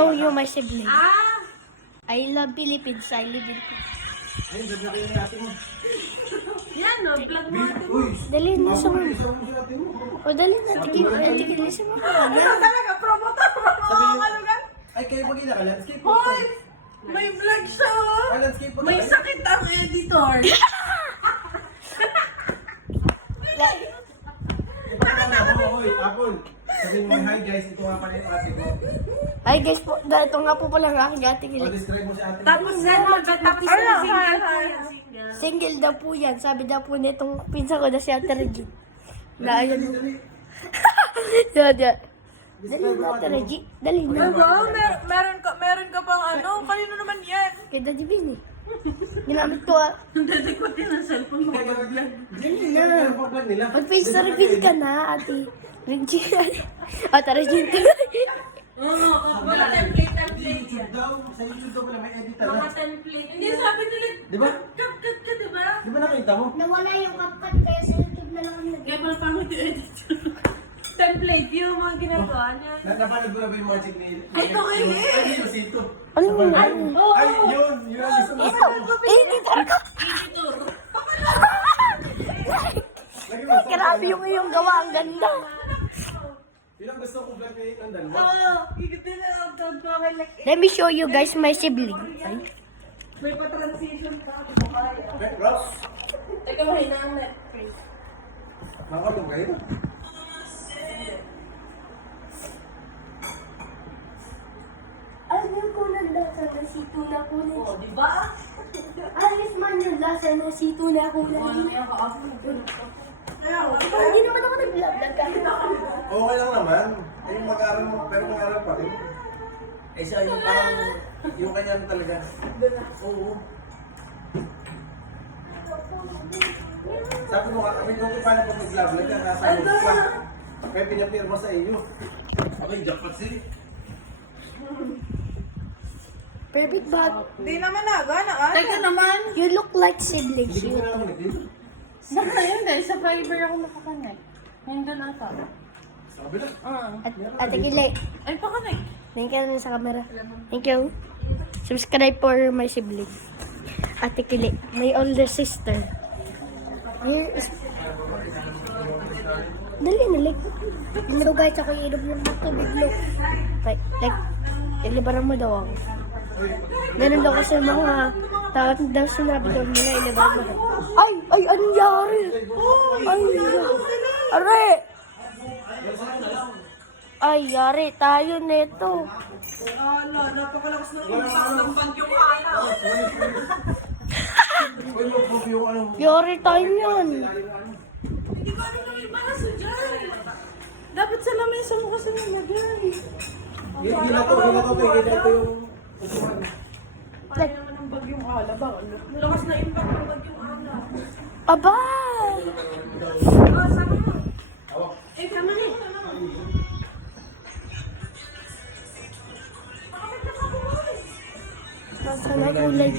Show you my sibling. I love Philippines. I live in Philippines. Ayun, dad na kayo natin mo. Yan o, vlog mo ate mo. Uy! Dali na sa mga. Isang mo natin mo. O dali na. Tigil mo. Talaga, promoter ka lugar. Ay, kayo mag-ina ka, landscape po. Hoy! May vlog siya oh. Ay, landscape po. May sakit ang editor. Ipakala mo, oy, Apple. Sabihin mo, hi guys, ito nga pala yung ate ko. Ay guys po, ito nga po pala ang aking ate O, Kilit. describe mo si ate mo. Tapos yan, tapos Single daw po yan. Sabi daw po nitong pinsa ko na si Ate Regine. Na ayun. Dali. Dali na Ate Regine. Dali na. Wow, meron ka pang ano? Kanino naman yan? Kay Daddy Bin eh. Ginamit ko ah. Hindi ko din ang cellphone mo. Dali na. Ano po plan nila? Mag-face na reveal ka na, Ate Regine. Ate Regine. Oo, mga template Sa YouTube daw, sa YouTube daw pala may editor Mga na. template. Hindi sabi nila, Di ba? cut ka, di ba? Di ba nakita mo? Nawala yung kapat kaya sa YouTube na lang kami nag- Kaya pala pangit yung editor. Template, yung mga ginagawa niya. Napanood mo na ba yung magic ni... Ay, ito kayo eh. Ay, hindi, Rosito. Ano yun? Ay, yun ang gusto mo. Editor ka! Editor. Lagi mo, Grabe yung iyong gawa. Ang ganda. yun ang gusto ko vlog ngayon ng dalawa. Oo, higit na ang tawag ko kay like. Let me show you guys my sibling. Ay. May pa-transition ka. Ross, Ikaw may namet. nakakabog kayo. Ayos ko ng lasa ng sito na kulay. Oo, di ba? Ayos man yung lasa ng sito na kulay. Ano kaya ka-off mo? Hindi naman ako nag-vlog kahit ako. Okay lang naman. Eh, mag-aaral mo, pero mag-aaral pa rin. Eh, siya yung parang, yung kanya talaga. Oo. Sabi mo, kami ko paano pag mag-vlog ka, nasa mo pa. Kaya pinapirma sa iyo. Okay, jackpot si. Perfect bag. Di naman nagana ah. Teka naman. You look like siblings. Hindi ko na naman nag-deal. Baka yun dahil sa Viber ako nakakonect. Nandun ata. Sabi na. Ate Gile, Ay, pa-connect. thank you sa camera. Thank you. Subscribe for my sibling. Ate Kili, my older sister. Here is... Dali na, like. Ito guys, ako iinom yung tubig, look. Like, ilibaran mo daw ako. Ganun daw kasi mga tawat daw sinabi daw nila, ilibaran mo daw. Ay, anyari? Ay, are! Ay, yari, tayo neto. Ala, napakalakas ng impact ng bagyong araw. Uy, mag-proof yung ano. Yari tayo yan. Hindi ko ano nang iba kasi dyan. Dapat sa lamesa mo kasi nalagyan. Hindi na to, pwede na ito yung upuan. Paano naman ang bagyong ala ba? Malakas na impact ng bagyong ala. Aba! Ah, sama mo. Hawak. Eh, sama mo. Nasa na kulay.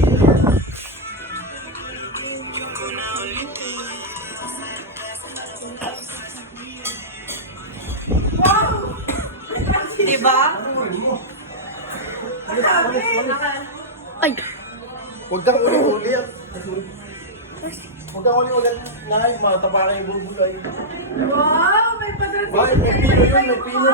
Diba? Ay! Huwag kang uli-uli. Huwag kang uli-uli. Nay, mataba ka yung bulbul ay. Wow, may pa-transition. Ay, may pino yun, may pino.